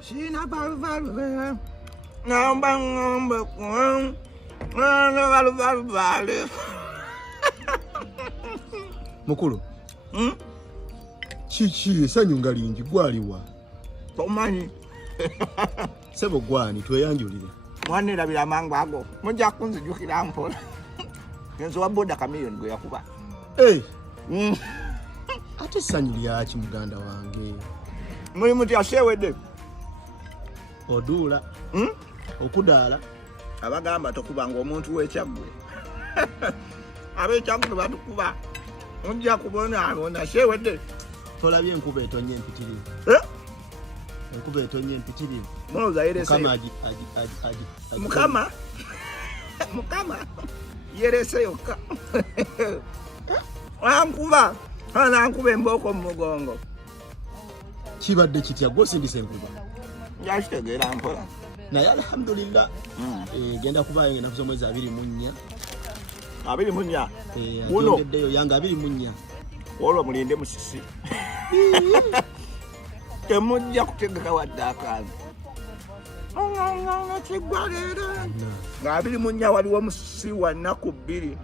Sina balvalve. Namba ngombe kun. Balvalve. Mukulu. Chichi sanyunga lingi gwaliwa. Tomanyi. Sebo gwani tweyanjulire. Mwana labira mangu ago. Munja kunzijukira mpola. Ngenzo wa Boda Chameleon gweyakuba. Ate sanyu lyaki muganda wange. Muri muti ashewede. Odula. Okudala. Abagamba tokubanga omuntu wekyagwe. Abekyagwe batukuba. Onja kubona abona shewede. Tolabye enkuba etonye empitirivu. Enkuba etonye empitirivu. Moza yerese. Mukama Mukama yerese yokka. Wankuba. Hana nkuba emboko mu mugongo. Kibadde kitya gwosindise enkuba. Yashtegera mpola. Naye alhamdulillah. Genda kuba ngenda kuzo mwezi 24. 24. Wuno. Ageddeyo yanga 24. Olwo mulinde musisi. Temujja kutegeka wadde akantu. Kigwalera. Nga 24 waliwo musisi wa nnaku 2.